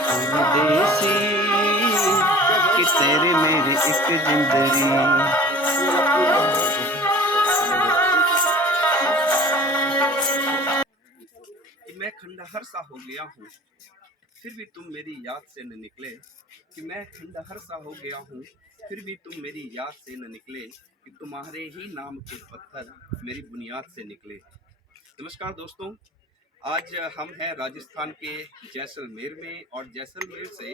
देसी कि तेरे मेरे एक जिंदगी। कि मैं खंडहर सा हो गया हूँ, फिर भी तुम मेरी याद से न निकले। कि मैं खंडहर सा हो गया हूँ, फिर भी तुम मेरी याद से न निकले। कि तुम्हारे ही नाम के पत्थर मेरी बुनियाद से निकले। नमस्कार दोस्तों, आज हम हैं राजस्थान के जैसलमेर में, और जैसलमेर से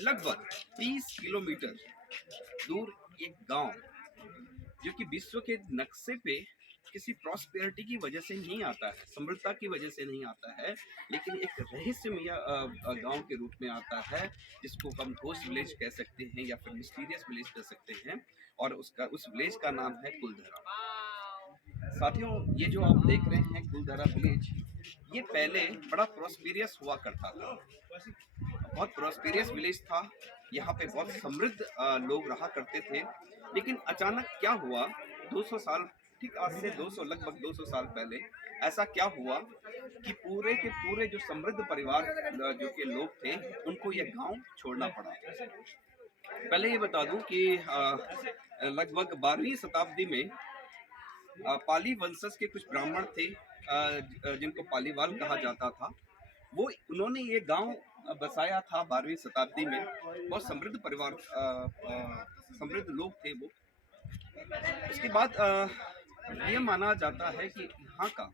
लगभग 30 किलोमीटर दूर एक गांव, जो कि विश्व के नक्शे पे किसी प्रॉस्पेरिटी की वजह से नहीं आता है, समृद्धता की वजह से नहीं आता है, लेकिन एक रहस्यमय गांव के रूप में आता है, जिसको हम घोस्ट विलेज कह सकते हैं या फिर मिस्टीरियस विलेज कह सकते हैं। और उस विलेज का नाम है कुलधरा। साथियों, ये जो आप देख रहे हैं कुलधरा विलेज, ये पहले बड़ा प्रॉस्पेरियस हुआ करता था, बहुत प्रॉस्पेरियस विलेज था। यहाँ पे बहुत समृद्ध लोग रहा करते थे। लेकिन अचानक क्या हुआ, 200 साल, ठीक आज से 200 लगभग 200 साल पहले ऐसा क्या हुआ कि पूरे के पूरे जो समृद्ध परिवार जो के लोग थे, उनको ये गांव छोड़ना पड़ा। पहले ये बता दूं कि लगभग 12वीं शताब्दी में पाली वंशज के कुछ ब्राह्मण थे, जिनको पालीवाल कहा जाता था। उन्होंने ये गांव बसाया था 12वीं शताब्दी में। बहुत समृद्ध परिवार, समृद्ध लोग थे वो। उसके बाद ये माना जाता है कि यहाँ का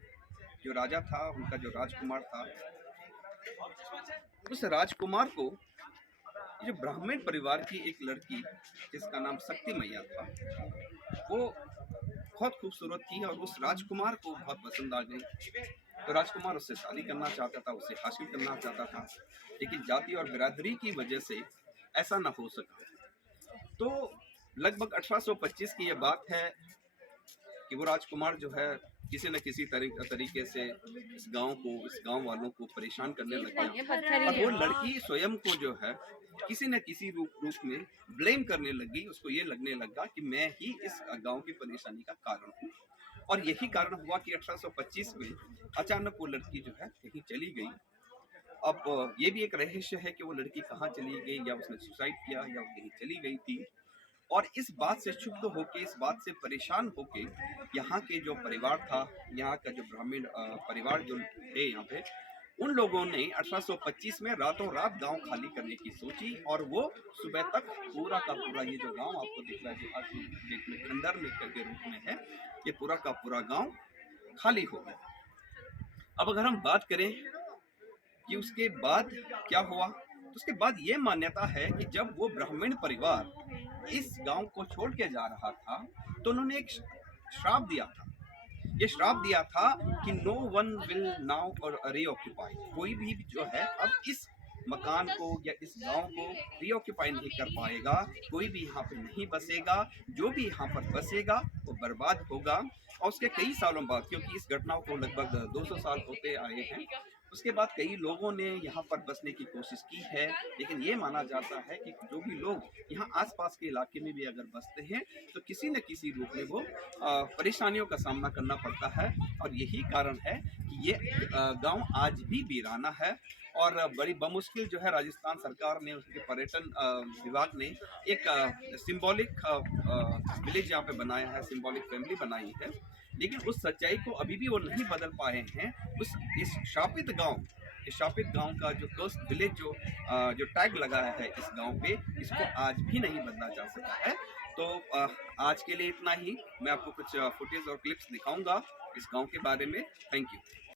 जो राजा था, उनका जो राजकुमार था, उस राजकुमार को जो ब्राह्मण परिवार की एक लड़की, जिसका नाम शक्ति मैया था, वो बहुत खूबसूरत थी और उस राजकुमार को बहुत पसंद आ गई। तो राजकुमार उससे शादी करना चाहता था, उसे हासिल करना चाहता था, लेकिन जाति और बिरादरी की वजह से ऐसा ना हो सका। तो लगभग 1825 की यह बात है कि वो राजकुमार जो है किसी न किसी तरीके से इस गांव वालों को परेशान करने लग गया, और वो लड़की स्वयं को जो है किसी न किसी रूप में ब्लेम करने लगी। उसको ये लगने लगा कि मैं ही इस गांव की परेशानी का कारण हूँ। और यही कारण हुआ कि 1825 में अचानक वो लड़की जो है कहीं चली गई। अब ये भी एक रहस्य है कि वो लड़की कहाँ चली गई, या उसने सुसाइड किया, या वो कहीं चली गई थी। और इस बात से क्षुब्ध होके, इस बात से परेशान होके, यहाँ के जो परिवार था, यहाँ का जो ब्राह्मण परिवार जो थे यहाँ पे, उन लोगों ने 1825 में रातों रात गांव खाली करने की सोची। और वो सुबह तक पूरा का पूरा ये जो गांव आपको दिख रहा है, जो आज डेट में खंडर में के रूप में है, ये पूरा का पूरा गांव खाली हो गया। अब अगर हम बात करें कि उसके बाद क्या हुआ, तो उसके बाद ये मान्यता है कि जब वो ब्राह्मण परिवार इस गांव को छोड़ के जा रहा था, तो उन्होंने एक श्राप दिया था। ये श्राप दिया था कि नो वन विल नाउ और रीऑक्यूपाई, कोई भी जो है अब इस मकान को या इस गांव को रीऑक्यूपाई नहीं कर पाएगा, कोई भी यहाँ पे नहीं बसेगा। जो भी यहाँ पर बसेगा वो बर्बाद होगा। और उसके कई सालों बाद, क्योंकि इस घटना को लगभग 200 साल होते आए हैं, उसके बाद कई लोगों ने यहाँ पर बसने की कोशिश की है। लेकिन ये माना जाता है कि जो भी लोग यहाँ आसपास के इलाके में भी अगर बसते हैं, तो किसी न किसी रूप में वो परेशानियों का सामना करना पड़ता है। और यही कारण है कि ये गांव आज भी वीराना है। और बड़ी बमुश्किल जो है राजस्थान सरकार ने, उसके पर्यटन विभाग ने एक सिंबॉलिक विलेज यहाँ पे बनाया है, सिंबॉलिक फैमिली बनाई है। लेकिन उस सच्चाई को अभी भी वो नहीं बदल पाए हैं। इस शापित गांव का जो कर्स्ड विलेज जो टैग लगाया है इस गांव पे, इसको आज भी नहीं बदला जा सका है। तो आज के लिए इतना ही। मैं आपको कुछ फुटेज और क्लिप्स दिखाऊंगा इस गांव के बारे में। Thank you.